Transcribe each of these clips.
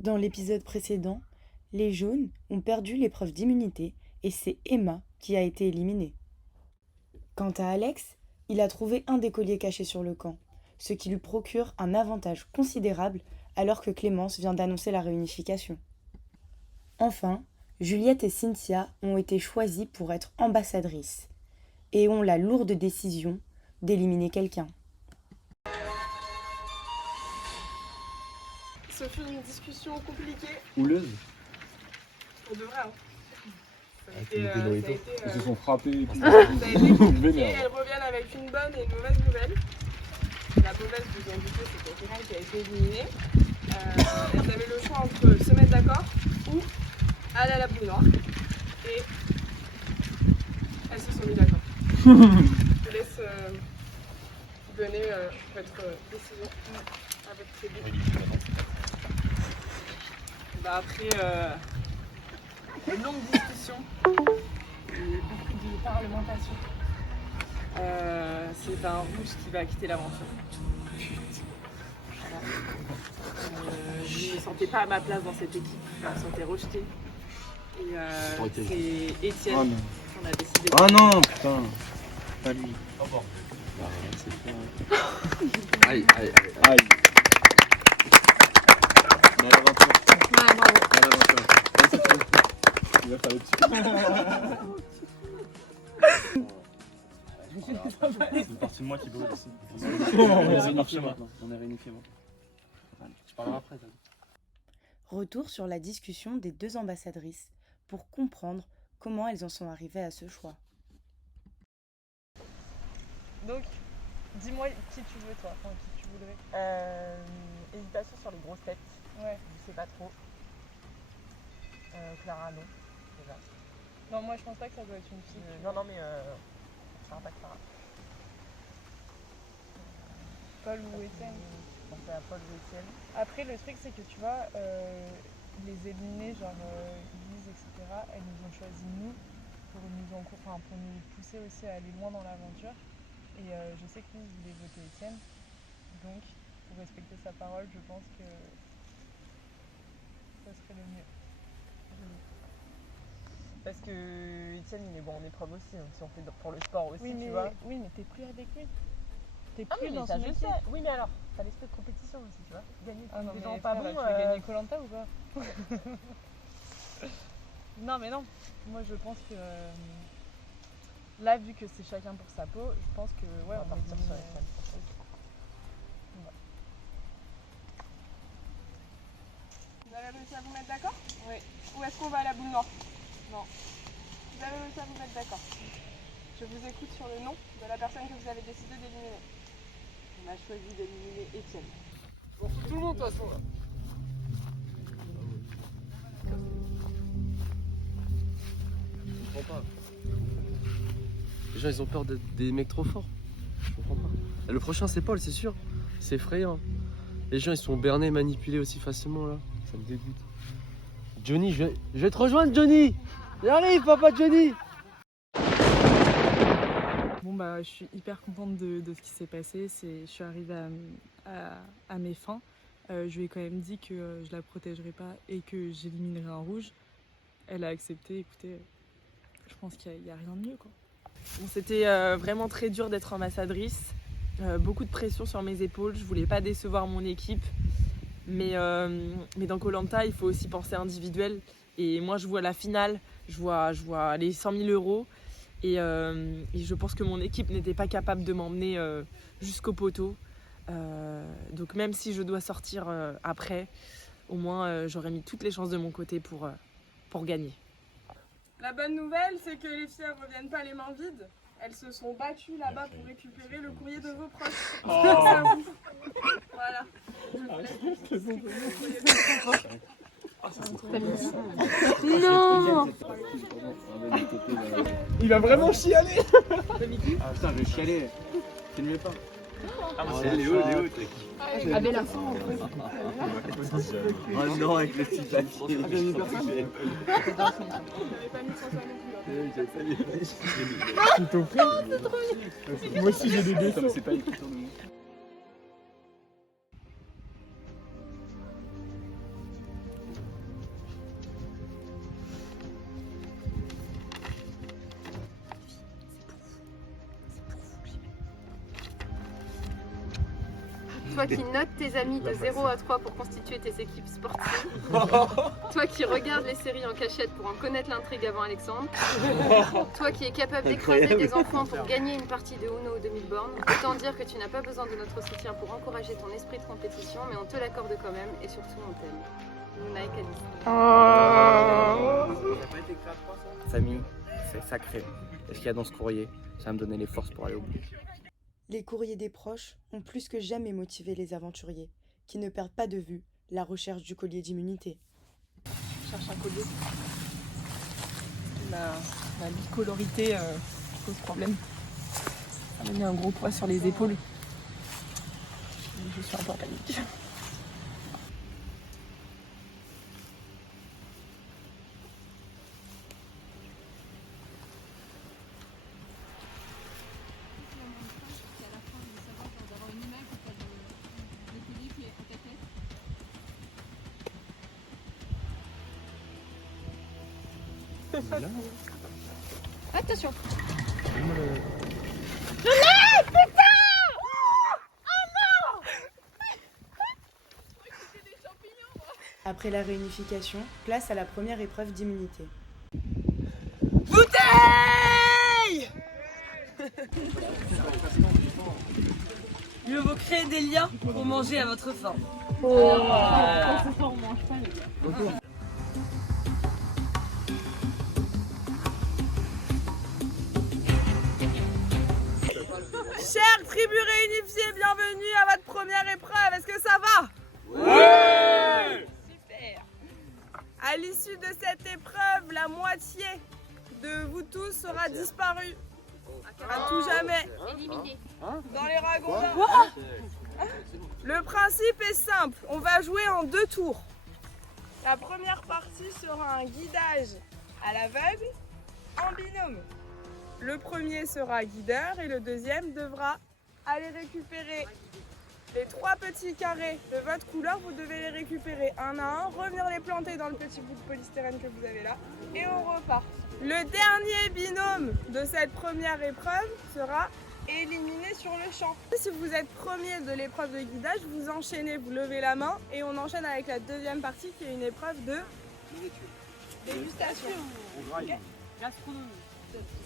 Dans l'épisode précédent, les jaunes ont perdu l'épreuve d'immunité et c'est Emma qui a été éliminée. Quant à Alex, il a trouvé un des colliers cachés sur le camp, ce qui lui procure un avantage considérable alors que Clémence vient d'annoncer la réunification. Enfin, Juliette et Cynthia ont été choisies pour être ambassadrices et ont la lourde décision d'éliminer quelqu'un. Ce fut une discussion compliquée. Houleuse. Pour de vrai, hein. Ils se sont frappés. Ça a été compliqué. Vénère. Elles reviennent avec une bonne et une mauvaise nouvelle. La mauvaise, vous en doutez, c'est qu'il y a quelqu'un qui a été éliminé. Elles avaient le choix entre se mettre d'accord ou aller à la boule noire. Et elles se sont mis d'accord. Je te laisse donner votre décision avec ces deux. Bah après une longue discussion et beaucoup de parlementation, c'est un rouge qui va quitter l'aventure. Voilà. Je ne me sentais pas à ma place dans cette équipe, je me sentais rejetée. Et c'est Étienne qu'on a décidé. Ah non, putain. Pas lui. C'est pas... Aïe, aïe, aïe. Aïe. On a l'aventure. On a l'aventure. Il va faire le petit. C'est une partie de moi qui brûle ici. On est réunifiés maintenant. On est réunifiés maintenant. Je parlerai après. Retour sur la discussion des deux ambassadrices pour comprendre comment elles en sont arrivées à ce choix. Donc, dis-moi qui tu veux toi, enfin qui tu voudrais. Hésitation sur les grosses têtes. Ouais. Je sais pas trop. Clara, non. Déjà. Non, moi je pense pas que ça doit être une fille. Non, mais ça va pas Clara. Paul ou Étienne. Je pensais à Paul ou Étienne. Après, le truc, c'est que tu vois, les éliminés, genre Lise, etc., elles nous ont choisi nous pour nous pousser aussi à aller loin dans l'aventure. Et je sais que Lise voulait voter Étienne. Donc, pour respecter sa parole, je pense que ça serait le mieux. Parce que Étienne, il est bon en épreuve aussi, hein, si on fait pour le sport aussi, Oui, mais, tu vois. oui, mais t'es plus avec lui. T'es Ah, plus mais dans ça, son je équipe. sais. Oui, mais alors, t'as l'esprit de compétition aussi, tu vois. Gagner Ah non, des mais gens pas frère, bons. tu veux gagner Koh-Lanta ou pas? Non, mais non. Moi, je pense que là, vu que c'est chacun pour sa peau, je pense que ouais, On va partir sur les femmes. Vous avez réussi à vous mettre d'accord? Oui. Ou est-ce qu'on va à la boule noire? Non. Vous avez réussi à vous mettre d'accord. Je vous écoute sur le nom de la personne que vous avez décidé d'éliminer. On a choisi d'éliminer Étienne. On fout tout le monde de toute façon là. Je comprends pas. Les gens ils ont peur d'être des mecs trop forts. Je comprends pas. Et le prochain c'est Paul, c'est sûr. C'est effrayant. Les gens ils sont bernés, manipulés aussi facilement là. Ça me dégoûte. Johnny, je vais te rejoindre Johnny. J'arrive papa Johnny. Bon bah je suis hyper contente de ce qui s'est passé. Je suis arrivée à mes fins. Je lui ai quand même dit que je la protégerais pas et que j'éliminerais un rouge. Elle a accepté. Écoutez, je pense qu'il n'y a rien de mieux quoi. Bon, c'était vraiment très dur d'être ambassadrice. Beaucoup de pression sur mes épaules. Je voulais pas décevoir mon équipe. Mais dans Koh-Lanta, il faut aussi penser individuel. Et moi, je vois la finale, je vois les 100 000 euros. Et je pense que mon équipe n'était pas capable de m'emmener jusqu'au poteau. Donc même si je dois sortir après, au moins j'aurais mis toutes les chances de mon côté pour gagner. La bonne nouvelle, c'est que les filles ne reviennent pas les mains vides. Elles se sont battues là-bas pour récupérer le courrier de vos proches. Grâce à vous. Voilà. Non! Il va vraiment chialer. Ah putain, je vais chialer. Filmez pas. Ah mais c'est Léo, Ah Bella. Oh non, avec le petit papier. J'avais pas mis sans ça non plus. Moi aussi j'ai des dessins. C'est pas l'écriture de moi. Toi qui notes tes amis de 0 à 3 pour constituer tes équipes sportives. Toi qui regardes les séries en cachette pour en connaître l'intrigue avant Alexandre. Toi qui es capable d'écraser des enfants pour gagner une partie de Uno ou 2000 bornes. Autant dire que tu n'as pas besoin de notre soutien pour encourager ton esprit de compétition, mais on te l'accorde quand même et surtout on t'aime. Luna et Calice. Famille, c'est sacré. Et ce qu'il y a dans ce courrier, ça va me donner les forces pour aller au bout. Les courriers des proches ont plus que jamais motivé les aventuriers, qui ne perdent pas de vue la recherche du collier d'immunité. Je cherche un collier. Ma bicolorité pose problème. Ça m'a mis un gros poids sur les épaules. Je suis un peu en panique. Attention. Après la réunification, place à la première épreuve d'immunité. Mieux vaut créer des liens pour manger à votre faim. Chère tribu réunifiée, bienvenue à votre première épreuve. Est-ce que ça va? Oui! Super. À l'issue de cette épreuve, la moitié de vous tous sera disparue. À tout jamais. Dans les ragondins. Le principe est simple. On va jouer en 2 tours. La première partie sera un guidage à l'aveugle en binôme. Le premier sera guideur et le deuxième devra aller récupérer les 3 petits carrés de votre couleur. Vous devez les récupérer un à un, revenir les planter dans le petit bout de polystyrène que vous avez là et on repart. Le dernier binôme de cette première épreuve sera éliminé sur le champ. Si vous êtes premier de l'épreuve de guidage, vous enchaînez, vous levez la main et on enchaîne avec la deuxième partie qui est une épreuve de dégustation. Okay.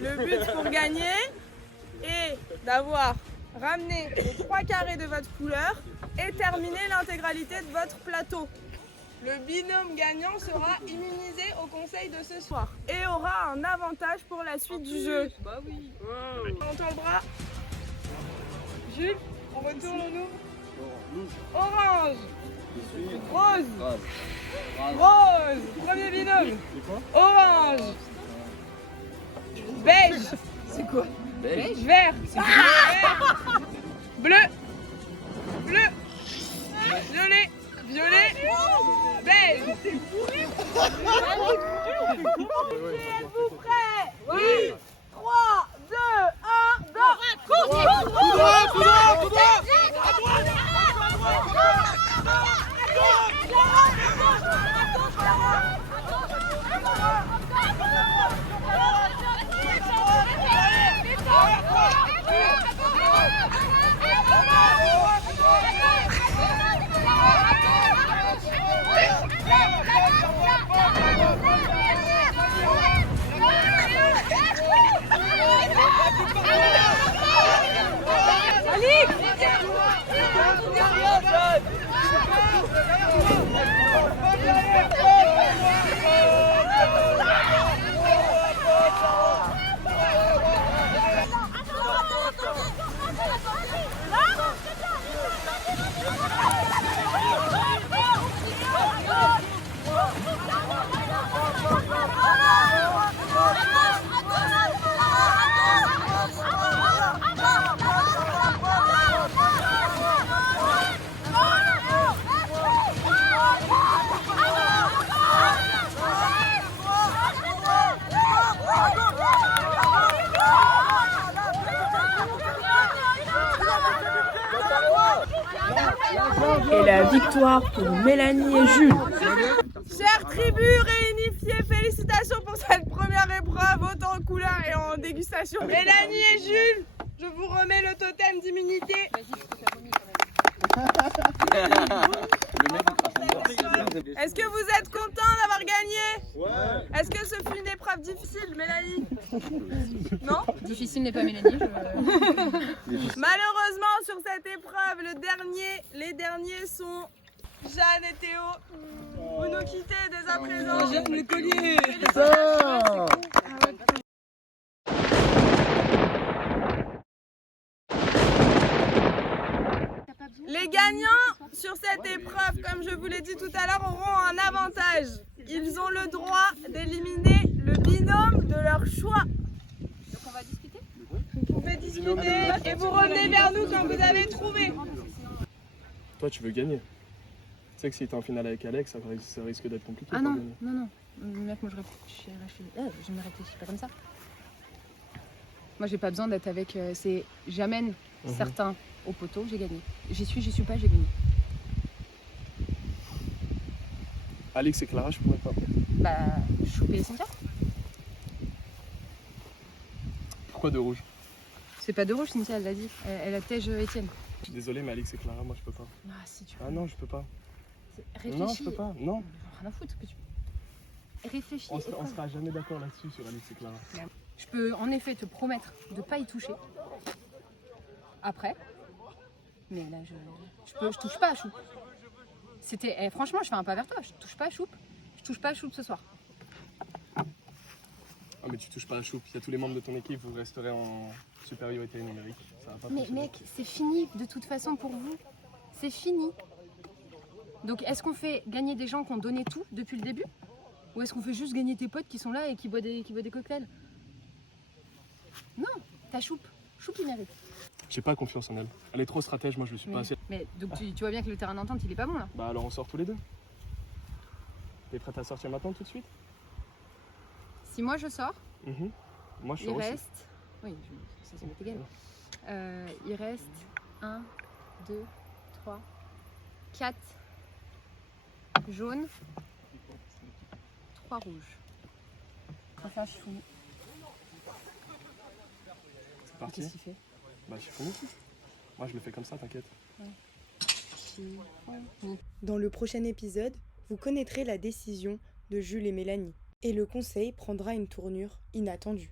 Le but pour gagner est d'avoir ramené les 3 carrés de votre couleur et terminé l'intégralité de votre plateau. Le binôme gagnant sera immunisé au conseil de ce soir et aura un avantage pour la suite du jeu. Bah oui. On tend le bras. Jules, on retourne au nous. Orange. Rose. Rose. Premier binôme. Orange. Beige. C'est quoi? Beige. Vert. C'est vert. Bleu. Bleu. Violet. Violet. Beige. Êtes-vous prêts? Oui. 3, 2, 1, go. Et la victoire pour Mélanie et Jules. Chère tribu réunifiée, félicitations pour cette première épreuve, autant en couleur et en dégustation. Mélanie et Jules, je vous remets le totem d'immunité. Est-ce que vous êtes content d'avoir gagné? Ouais. Est-ce que ce fut une épreuve difficile, Mélanie? Non? Difficile n'est pas Mélanie. Malheureusement, sur cette épreuve, les derniers sont Jeanne et Théo. Vous nous quittez dès à présent. J'aime le collier. Les gagnants sur cette épreuve, comme je vous l'ai dit tout à l'heure, auront un avantage. Ils ont le droit d'éliminer le binôme de leur choix. Donc on va discuter. Vous pouvez discuter et vous revenez vers nous quand vous avez trouvé. Toi, tu veux gagner. Tu sais que si t'es en finale avec Alex, ça risque d'être compliqué. Ah pour non, gagner. non. Mec, moi je ne réfléchis pas comme ça. Moi j'ai pas besoin d'être avec. J'amène certains au poteau, j'ai gagné. J'y suis pas, j'ai gagné. Alex et Clara, je pourrais pas. Bah, choper les cimetières. Pourquoi de rouge? C'est pas de rouge, Cynthia, elle l'a dit. Elle a tège Étienne. Je suis désolé, mais Alex et Clara, moi je peux pas. Ah si tu peux. Ah non, je peux pas. Réfléchis. Non, je peux pas. Non. Rien à foutre que tu. Réfléchis. On sera jamais d'accord là-dessus sur Alex et Clara. Je peux en effet te promettre de pas y toucher. Après. Mais là, je touche pas à Choupe. Franchement, je fais un pas vers toi. Je touche pas à Choupe. Je touche pas à Choupe ce soir. Ah mais tu touches pas à Choupe. Il y a tous les membres de ton équipe, vous resterez en supériorité numérique. Ça va pas Mais fonctionner. mec, c'est fini de toute façon pour vous. C'est fini. Donc est-ce qu'on fait gagner des gens qui ont donné tout depuis le début? Ou est-ce qu'on fait juste gagner tes potes qui sont là et qui boivent des cocktails? Non, t'as Choupe. Choupe, il mérite. J'ai pas confiance en elle. Elle est trop stratège, moi je le suis pas assez. Mais donc tu vois bien que le terrain d'entente, il est pas bon là. Bah alors on sort tous les deux. T'es prête à sortir maintenant tout de suite? Si moi je sors, Moi je il sors aussi. reste... Oui, ça m'est égal. Il reste 1, 2, 3, 4 jaunes, 3 rouges. Enfin, je suis fou. C'est parti. Qu'est-ce qu'il fait? Bah je suis fini. Moi je le fais comme ça, t'inquiète. Dans le prochain épisode, vous connaîtrez la décision de Jules et Mélanie, et le conseil prendra une tournure inattendue.